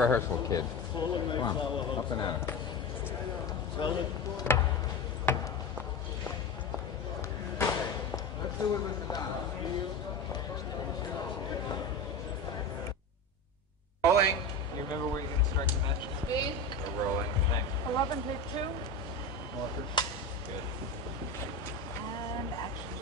rehearsal, kid. Come on, up and at it. Let's do it with Madonna. Rolling. You remember where you're going to start the match? Speed. We're rolling. Thanks. 11, take 2. Marker. Good. And action.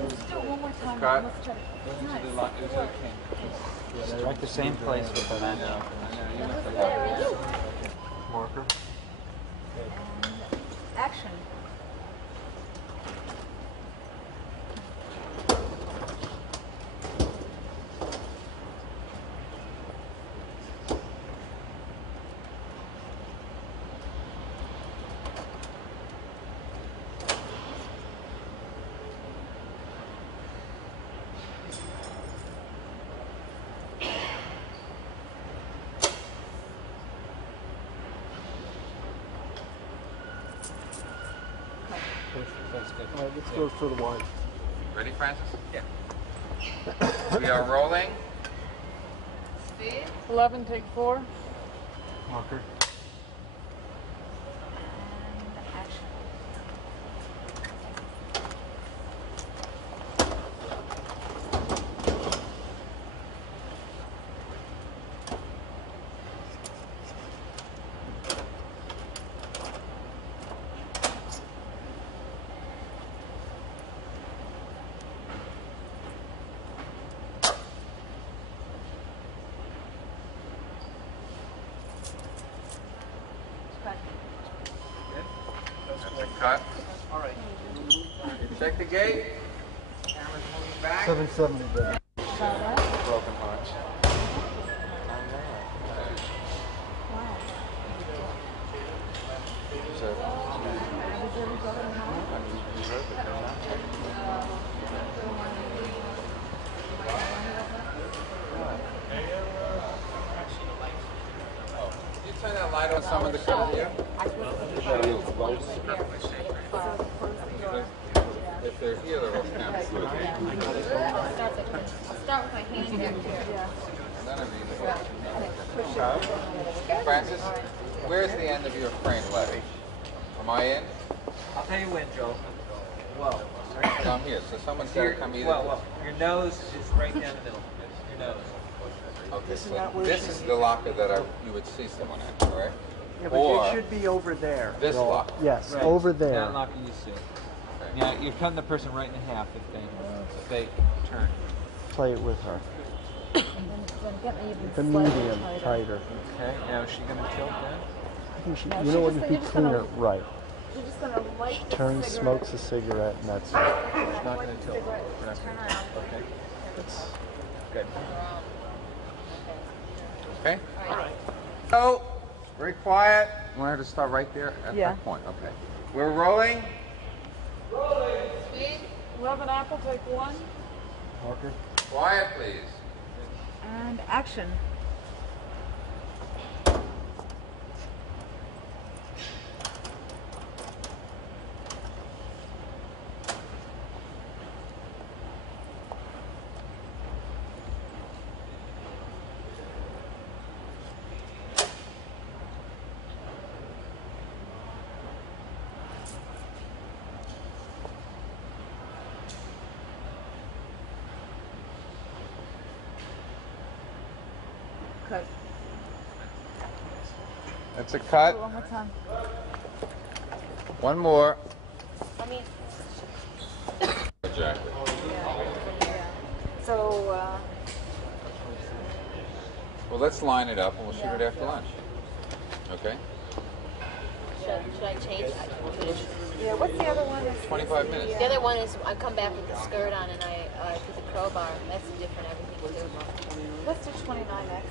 Let's do it one more time. Cut. Let's try to. Strike the same place with the match. Marker. And action. That's good. All right, let's go for the wine. Ready, Francis? Yeah. We are rolling. Speed. 11, take 4. Marker. And action. That's a cut. All right. Check the gate. Camera's moving back. 770 there. Broken hearts. Wow. You turn that light on some of the colors here? If they're here, they're all kind of good. I'll start with my hand here. None of these. Francis, where's the end of your frame left? Am I in? I'll tell you when, Joe. Well, No, I'm here, so someone's got to come either. well, your nose is right down the middle. Your nose. Okay, so this is the locker that you would see someone in, correct? Yeah, but Or it should be over there. this locker. Yes, Right. over there. That locker you see. Yeah, you're cutting the person right in half if they turn. Play it with her. And then get me even The slightly medium, tighter. Okay. Now is she gonna tilt then? I think she, No, you she know what, just- if you're you just clean gonna- her right. You're just going to light the Turns, cigarette. smokes a cigarette, and that's it. She's not gonna tilt. Cigarette, turn around. Okay. It's, Good. Okay? So, very quiet. We want her to start right there at Yeah. that point. Okay. We're rolling. Speed. 11, apple, take 1. Marker. Quiet, please. And action. Cut. That's a cut. One more time. One more. I mean, Exactly. So, Well, let's line it up and we'll shoot it after lunch. Okay? should I change? yeah, what's the other one? 25 minutes. The other one is I come back with the skirt on and I put the crowbar. That's different everything too. Let's do 29 next.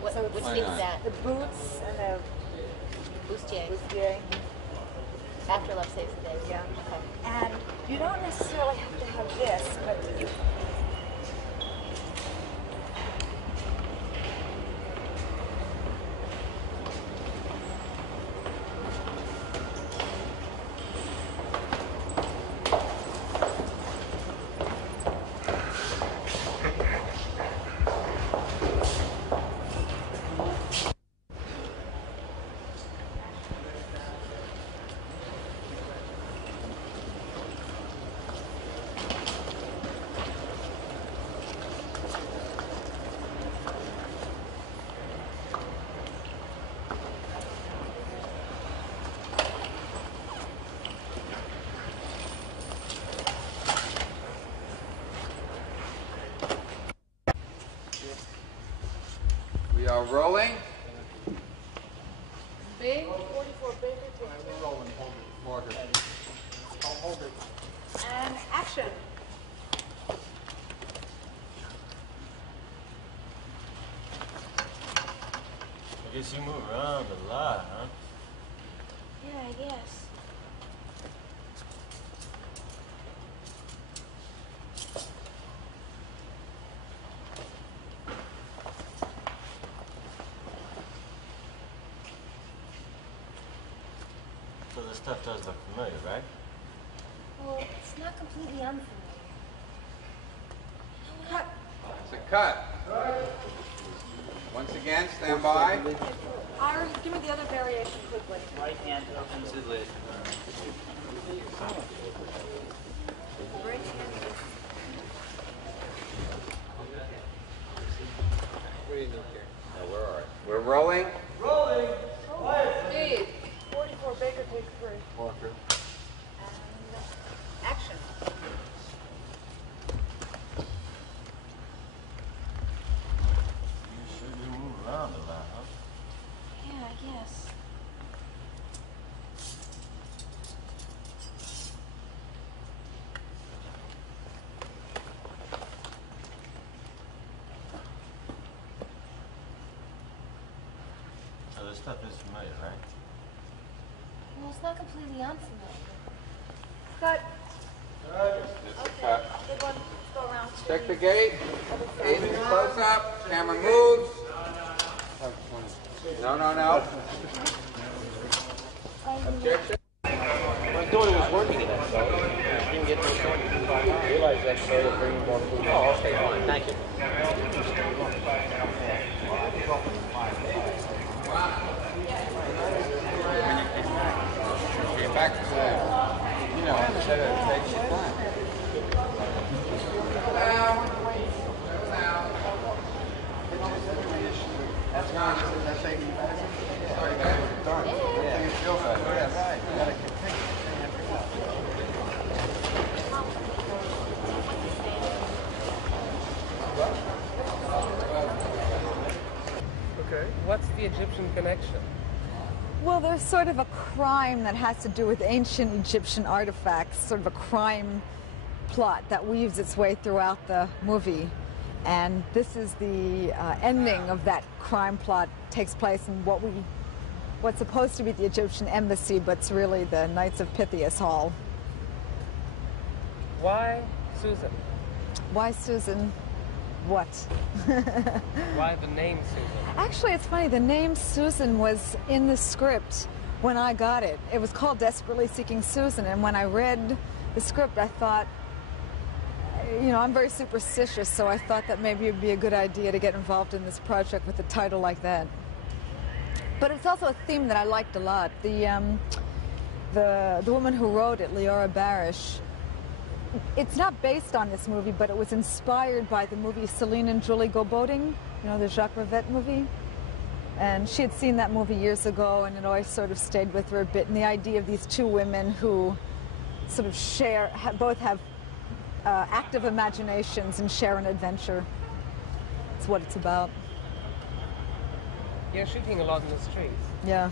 What, So which 29. thing is that? The boots and the Bustier. Bustier. After Love Saves the Day. Yeah. Okay. And you don't necessarily have to have this, but you... We are rolling. B? 44 Baker. We're rolling. Hold it. Margaret. I'll hold it. And action. I guess you move around a lot, huh? Yeah, I guess. So this stuff does look familiar, right? Well, it's not completely unfamiliar. Cut. It's a cut. Once again, stand by. Iris, give me the other variation quickly. Right hand opens the lid. What do you need here? No, we're all right. We're rolling. Speed. 44 Baker, take 3. Marker. And action. You sure do move around a lot, huh? Yeah, I guess. So this stuff is familiar, right? Well, it's not completely unfamiliar. Cut. This is a cut. Good one. Let's go around. Check the gate. Gate close up. Camera moves. No, no, no. Objection. My daughter was working in that store. Didn't get no service. I realized that started bringing more food. Oh, okay, fine. Thank you. Get back to that. You know, instead of takes your time. Down. Down. That's not. That's taking you back. Sorry, guys. Darn. Yeah. You feel better. Yes. Right. You gotta continue. Okay. What's the Egyptian connection? Well, there's sort of a crime that has to do with ancient Egyptian artifacts, sort of a crime plot that weaves its way throughout the movie. And this is the ending of that crime plot. Takes place in what's supposed to be the Egyptian embassy, but it's really the Knights of Pythias Hall. Why Susan? Why Susan? What? Why the name Susan? Actually, it's funny. The name Susan was in the script when I got it. It was called Desperately Seeking Susan, and when I read the script, I thought, you know, I'm very superstitious, so I thought that maybe it would be a good idea to get involved in this project with a title like that. But it's also a theme that I liked a lot. The woman who wrote it, Leora Barish, it's not based on this movie, but it was inspired by the movie Celine and Julie Go Boating, you know, the Jacques Rivette movie. And she had seen that movie years ago, and it always sort of stayed with her a bit. And the idea of these two women who sort of both have active imaginations and share an adventure. It's what it's about. You're shooting a lot in the streets. Yeah.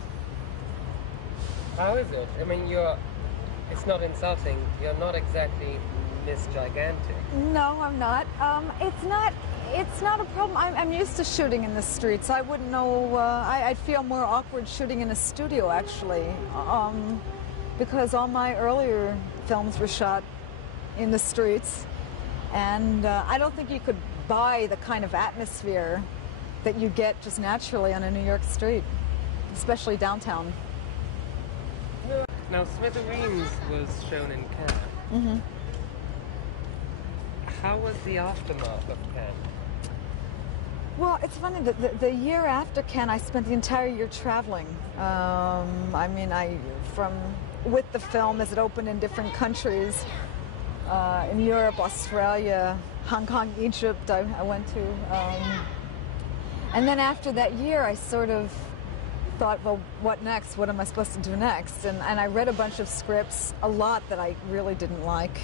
How is it? I mean, it's not insulting. You're not exactly Miss Gigantic. No, I'm not. It's not a problem. I'm used to shooting in the streets. I wouldn't know. I'd feel more awkward shooting in a studio, actually, because all my earlier films were shot in the streets, and I don't think you could buy the kind of atmosphere that you get just naturally on a New York street, especially downtown. Now, Smithereens was shown in Cannes. Mm-hmm. How was the aftermath of Cannes? Well, it's funny that the year after Cannes, I spent the entire year traveling. I mean, with the film as it opened in different countries, in Europe, Australia, Hong Kong, Egypt, I went to. And then after that year, I sort of thought, well, what next? What am I supposed to do next? And I read a bunch of scripts, a lot that I really didn't like.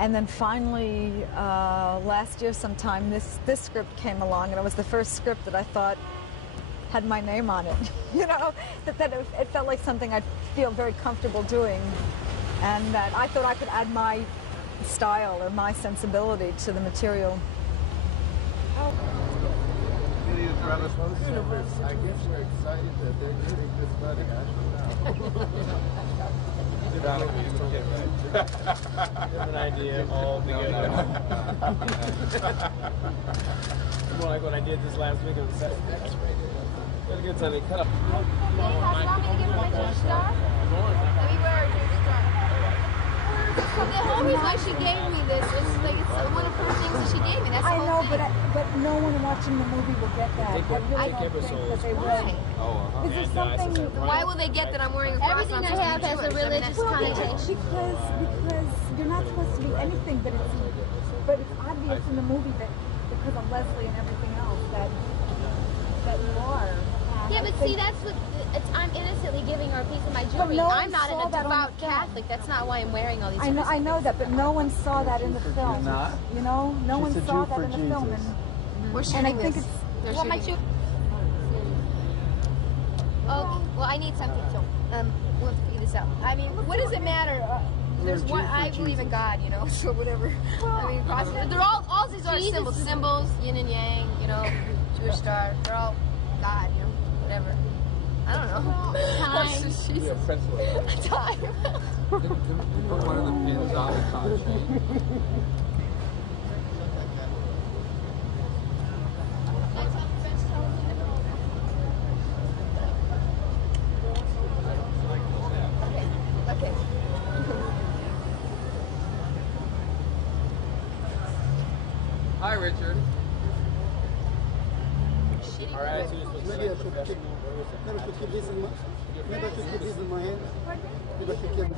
And then finally, last year sometime, this script came along, and it was the first script that I thought had my name on it. You know, that it felt like something I'd feel very comfortable doing, and that I thought I could add my style or my sensibility to the material. I guess we're excited that they're getting this money. An idea all together. More like what I did this last week of the set. Had a good time. They cut up. The whole reason why she gave me this is like it's one of her things that she gave me. That's the I whole know, thing. but no one watching the movie will get that. I really don't think that they will. Why? Is there something? Why will they get that I'm wearing a cross? Everything I have has a religious connotation. Because you're not supposed to be anything, but it's obvious in the movie that because of Leslie and everything else that you are. Yeah, but see, that's what I'm innocently giving her a piece of my jewelry. No I'm not saw a that on devout the film. Catholic. That's not why I'm wearing all these. I know that, but no one saw that in the film. not? You know, no one She's a saw Jew that for in the film. Jesus. We're shooting And I think this. it's. What my jewelry? Okay. Well, I need something too. We'll have to figure this out. I mean, what does it matter? There's one. I believe in God, you know. So whatever. I mean, they're all these are symbols. Symbols, yin and yang. You know, Jewish star. They're all God. You know, whatever. I don't know. Time. Yeah, principal. Time. Put one of the pins on the contract. Okay. Hi, Richard. All right, so you're supposed to Maybe I should keep, maybe I should keep this in my, maybe I should keep this in my hand. Maybe I should keep.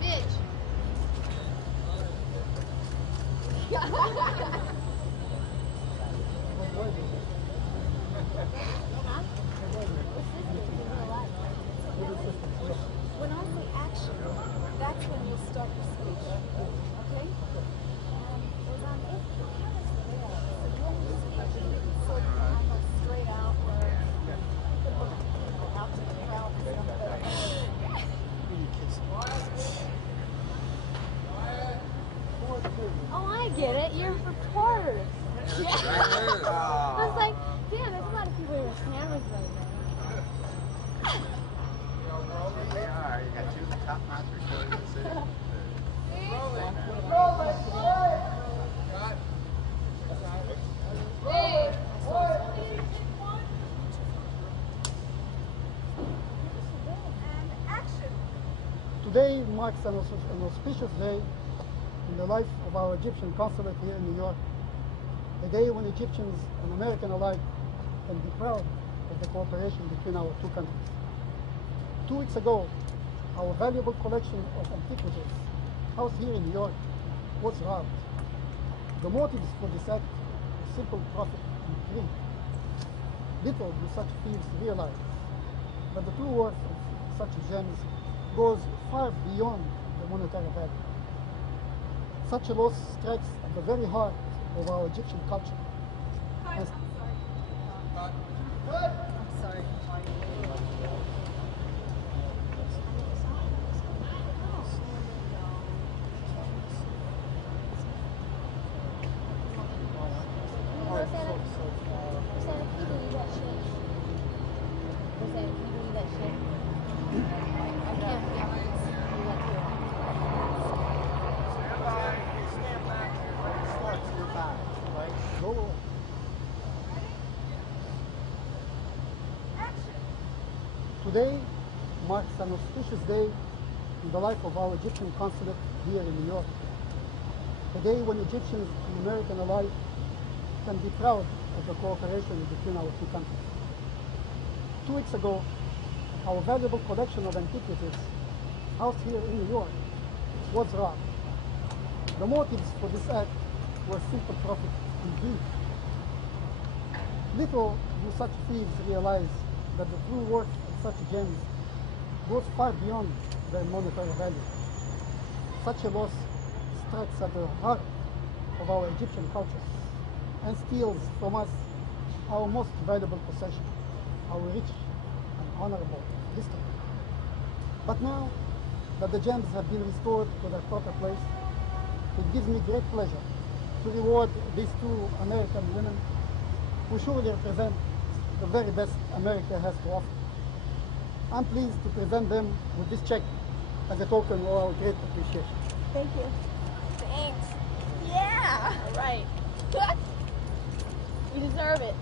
Mitch. When I say action, that's when you'll start your speech. Okay? Goes on if the cameras are there. So during your speech, you can sort of go straight out or you can look out to the crowd or something. Oh, I get it. You're reporters. I was like, damn, there's a lot of people with cameras right now. They are. You got two top-notch recorders in the city. Today marks an auspicious day in the life of our Egyptian consulate here in New York, a day when Egyptians and Americans alike can be proud of the cooperation between our two countries. 2 weeks ago, our valuable collection of antiquities, housed here in New York, was robbed. The motives for this act were simple profit and greed. Little do such thieves realize, but the true worth of such gems goes far beyond the monetary value. Such a loss strikes at the very heart of our Egyptian culture. sorry. Go. Today marks an auspicious day in the life of our Egyptian consulate here in New York. A day when Egyptians and Americans alike can be proud of the cooperation between our two countries. 2 weeks ago, our valuable collection of antiquities housed here in New York was robbed. The motives for this act were simple profit indeed. Little do such thieves realize that the true worth of such gems goes far beyond their monetary value. Such a loss strikes at the heart of our Egyptian culture and steals from us our most valuable possession, our rich and honorable history. But now that the gems have been restored to their proper place, it gives me great pleasure to reward these two American women who surely represent the very best America has to offer. I'm pleased to present them with this check as a token of our great appreciation. Thank you. Thanks. Yeah. All right. You deserve it.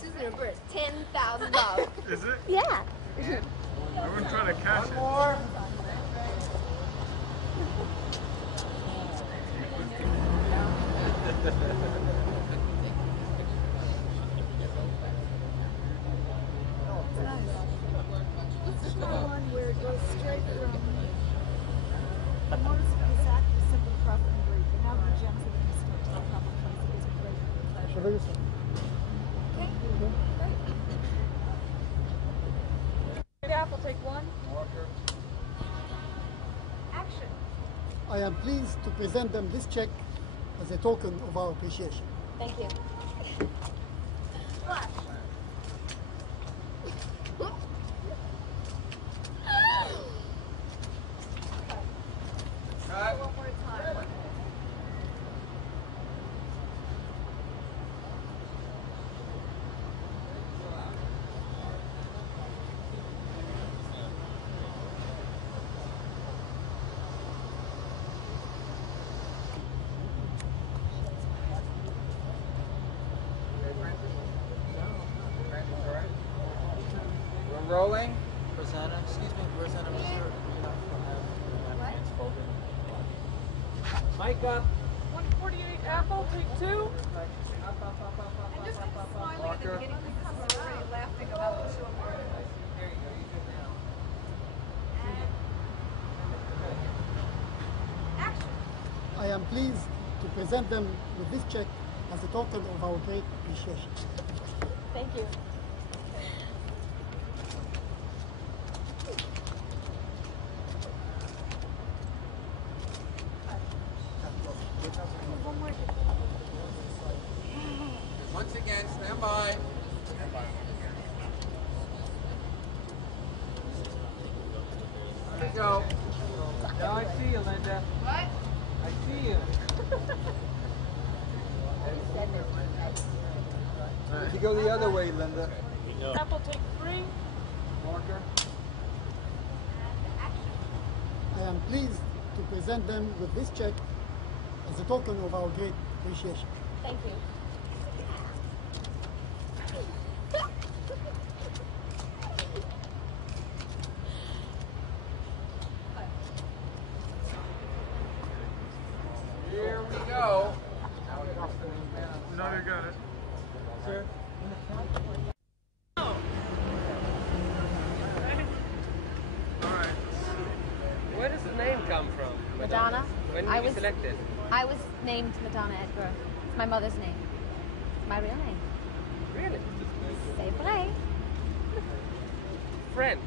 Susan and Bert, $10,000. Is it? Yeah. Everyone trying to cash it. More. Let's try one where it goes straight from the motives of this act is simple profit and greed, but now the gems have been restored to the proper place. It is a great pleasure. Very good. Apple, take one. Action. I am pleased to present them this check as a token of our appreciation. Thank you. Flash. One more time. We're rolling. Rosanna, excuse me, Rosanna, was there napkins folded? Mic up. 148 Apple, take two. And just keep smiling at the beginning because we're already laughing about the silver. There you go, you do it now. Action. I am pleased to present them with this check as a token of our great appreciation. Thank you. Once again, stand by. Here we go. Now I see you, Linda. What? I see you. You go the other way, Linda. Apple, take three. Marker. I am pleased to present them with this check as a token of our great appreciation. Thank you. Here we go. Now you got it. Sir? Alright. Where does the name come from? Madonna. When were I you was selected? I was named Madonna at birth. It's my mother's name. It's my real name. Really? C'est vrai. French.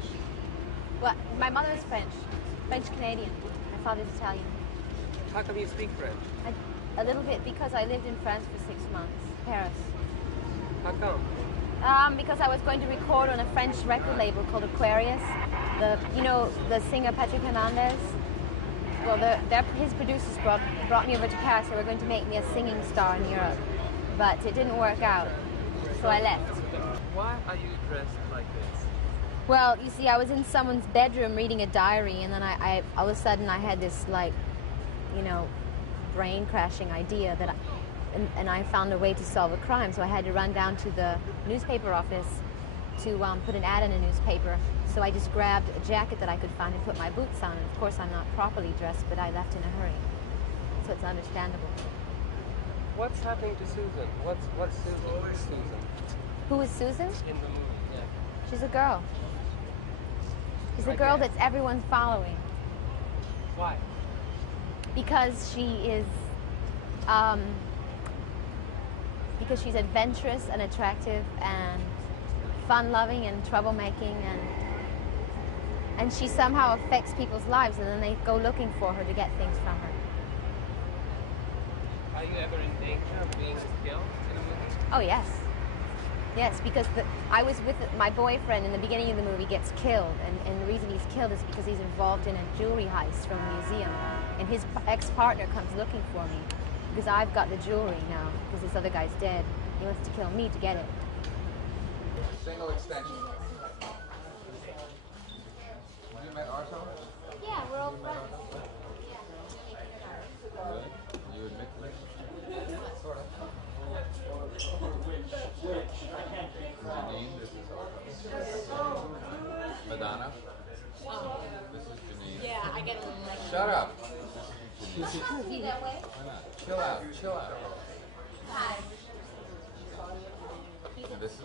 Well, my mother is French Canadian. My father's Italian. How come you speak French? A little bit because I lived in France for 6 months, Paris. How come? Because I was going to record on a French record label called Aquarius. The singer Patrick Hernandez. Well, his producers brought me over to Paris. They were going to make me a singing star in Europe, but it didn't work out, so I left. Why are you dressed like this? Well, you see, I was in someone's bedroom reading a diary, and then I all of a sudden I had this brain crashing idea that, and I found a way to solve a crime. So I had to run down to the newspaper office to put an ad in a newspaper. So I just grabbed a jacket that I could find and put my boots on. And of course, I'm not properly dressed, but I left in a hurry. So it's understandable. What's happening to Susan? What's Susan? Who is Susan? In the movie, yeah. She's a girl. She's a girl that's everyone's following. Why? Because she is, because she's adventurous and attractive and fun-loving and troublemaking, and she somehow affects people's lives, and then they go looking for her to get things from her. Are you ever in danger of being killed in a movie? Oh, yes. Yes, because I was with my boyfriend in the beginning of the movie gets killed, and the reason he's killed is because he's involved in a jewelry heist from a museum, and his ex-partner comes looking for me because I've got the jewelry now because this other guy's dead. He wants to kill me to get it. Single extension. You met Arto? Yeah, we're all friends. Really? You admit to it? Sort of. Janine, this is Arto. Madonna. This is Janine. Yeah, I get a little like. Shut up. Be that way. Why not? Chill out. Chill out. Hi. And this is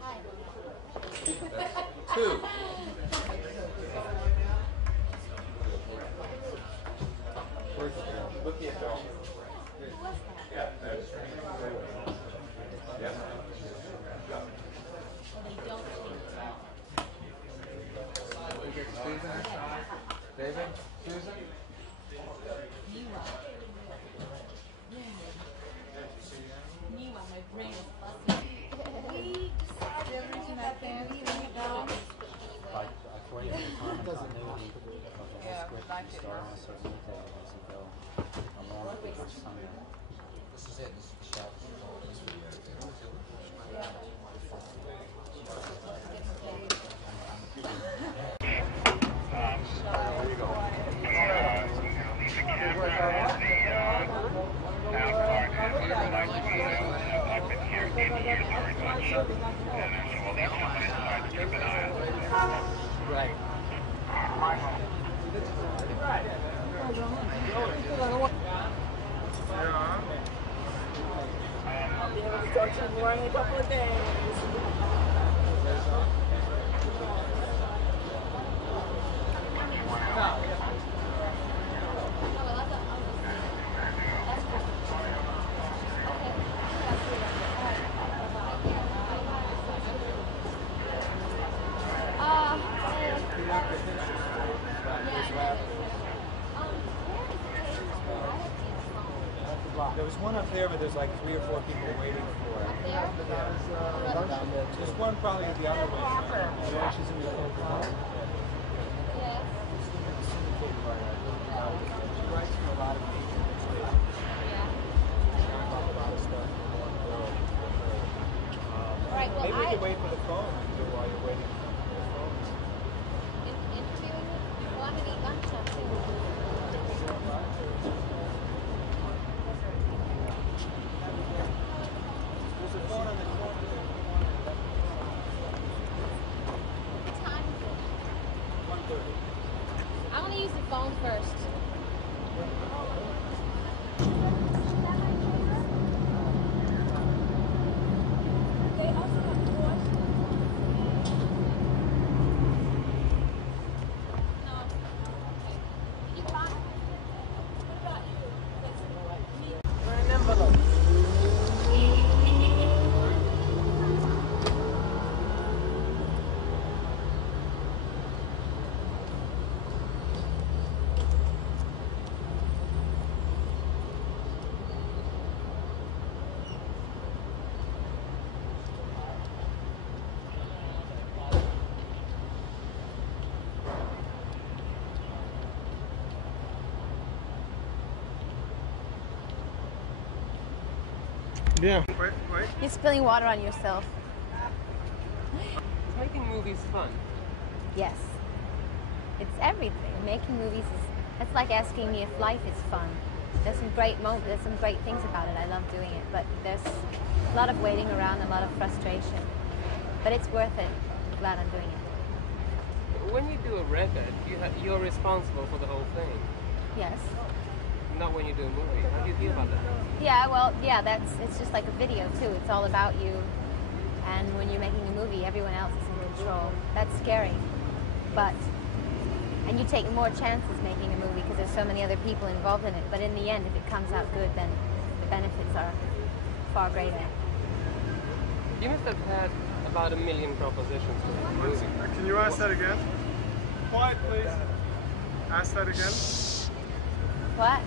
Hi. that's two. Look at Bill. Yeah. Susan? David? Susan? This is it. This is the shot. Right. I'll be able to talk to you more in a couple of days. There was one up there, but there's like 3 or 4 people waiting for it. There's one probably at the other way. Yeah, she's in the old car. She writes for a lot of people. A lot of stuff. Maybe we could wait for the phone while you're waiting for the phone. Interviewing me? Well, I'm gonna eat lunch now too. There's a phone on the corner. What time is it? 1:30. I want to use the phone first. They also have Yeah. You're spilling water on yourself. Is making movies fun? Yes. It's everything. Making movies is, it's like asking me if life is fun. There's some great moments, there's some great things about it. I love doing it, but there's a lot of waiting around, a lot of frustration. But it's worth it. I'm glad I'm doing it. When you do a record, you're responsible for the whole thing. Yes. Not when you do a movie. How do you feel about that? Yeah, well, yeah, it's just like a video too. It's all about you. And when you're making a movie, everyone else is in control. That's scary. And you take more chances making a movie because there's so many other people involved in it. But in the end, if it comes out good, then the benefits are far greater. You must have had about 1 million propositions for this movie. Can you ask that again? Quiet, please. Ask that again. What?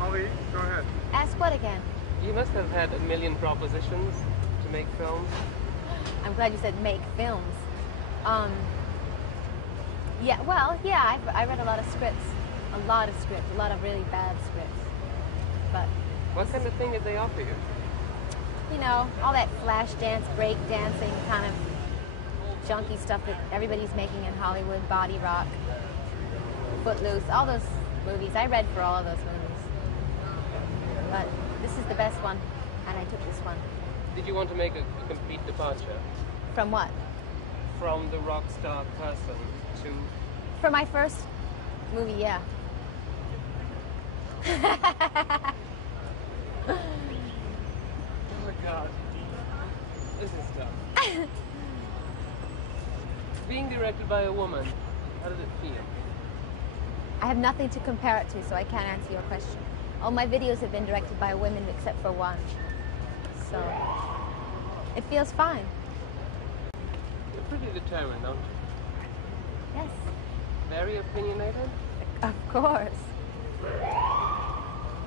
Ali, go ahead. Ask what again? You must have had 1 million propositions to make films. I'm glad you said make films. Yeah, well, yeah, I read a lot of scripts. A lot of really bad scripts. But what kind of thing did they offer you? You know, all that flash dance, break dancing, kind of junky stuff that everybody's making in Hollywood, Body Rock, Footloose, all those movies. I read for all of those movies. But this is the best one, and I took this one. Did you want to make a complete departure? From what? From the rock star person to... For my first movie, yeah. Oh my God. This is tough. Being directed by a woman, how does it feel? I have nothing to compare it to, so I can't answer your question. All my videos have been directed by women except for one. So, it feels fine. You're pretty determined, don't you? Yes. Very opinionated? Of course.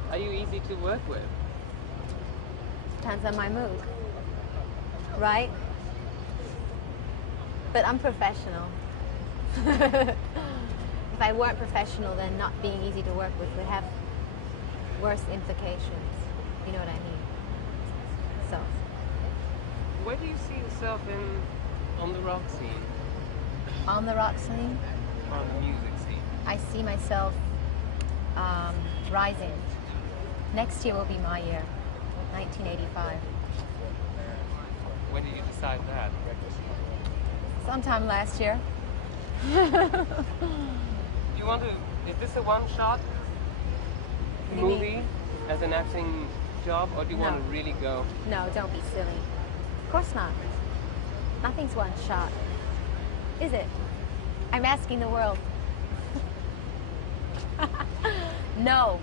Are you easy to work with? Depends on my mood. Right? But I'm professional. If I weren't professional, then not being easy to work with would have worse implications. You know what I mean? So. Where do you see yourself on the rock scene? On the rock scene? On the music scene? I see myself rising. Next year will be my year, 1985. When did you decide that? Sometime last year. Do you want to, is this a one-shot movie as an acting job, or do you want to really go? No, don't be silly. Of course not. Nothing's one shot. Is it? I'm asking the world. No.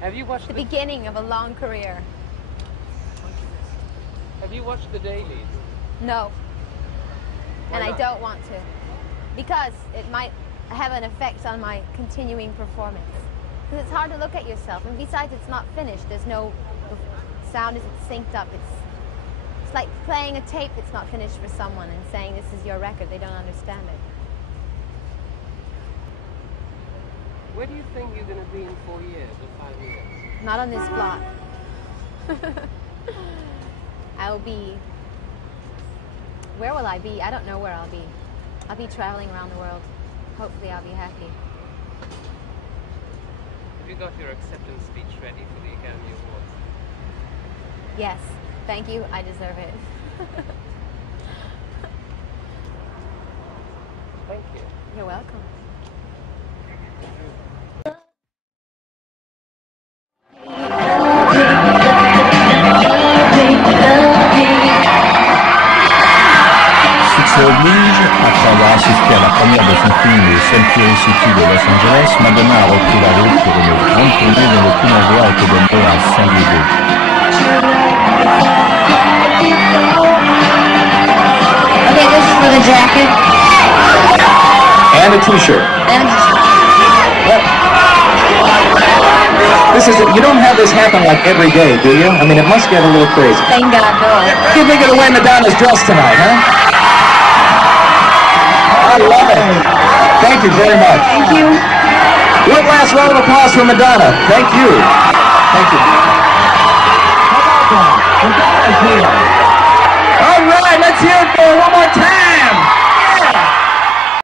Have you watched the beginning of a long career? Have you watched the dailies? No. Why and not? I don't want to. Because it might have an effect on my continuing performance. Because it's hard to look at yourself. And besides, it's not finished. There's no... The sound isn't synced up. It's like playing a tape that's not finished for someone and saying this is your record. They don't understand it. Where do you think you're going to be in 4 years or 5 years? Not on this block. I'll be... Where will I be? I don't know where I'll be. I'll be traveling around the world. Hopefully I'll be happy. Have you got your acceptance speech ready for the Academy Awards? Yes. Thank you. I deserve it. Thank you. You're welcome. Succès oblige, après avoir assisté à la première de son film Les Century City de Los Angeles, Madonna a repris la route pour une grande tournée dont le coup d'envoi a été donné à San Diego. Okay, this is for the jacket. And a t-shirt. This is, you don't have this happen like every day, do you? I mean, it must get a little crazy. Thank God, no. Give me the way Madonna's dressed tonight, huh? I love it. Thank you very much. Thank you. One last round of applause for Madonna. Thank you. Thank you. Madonna's here. All right, let's hear it for her one more time.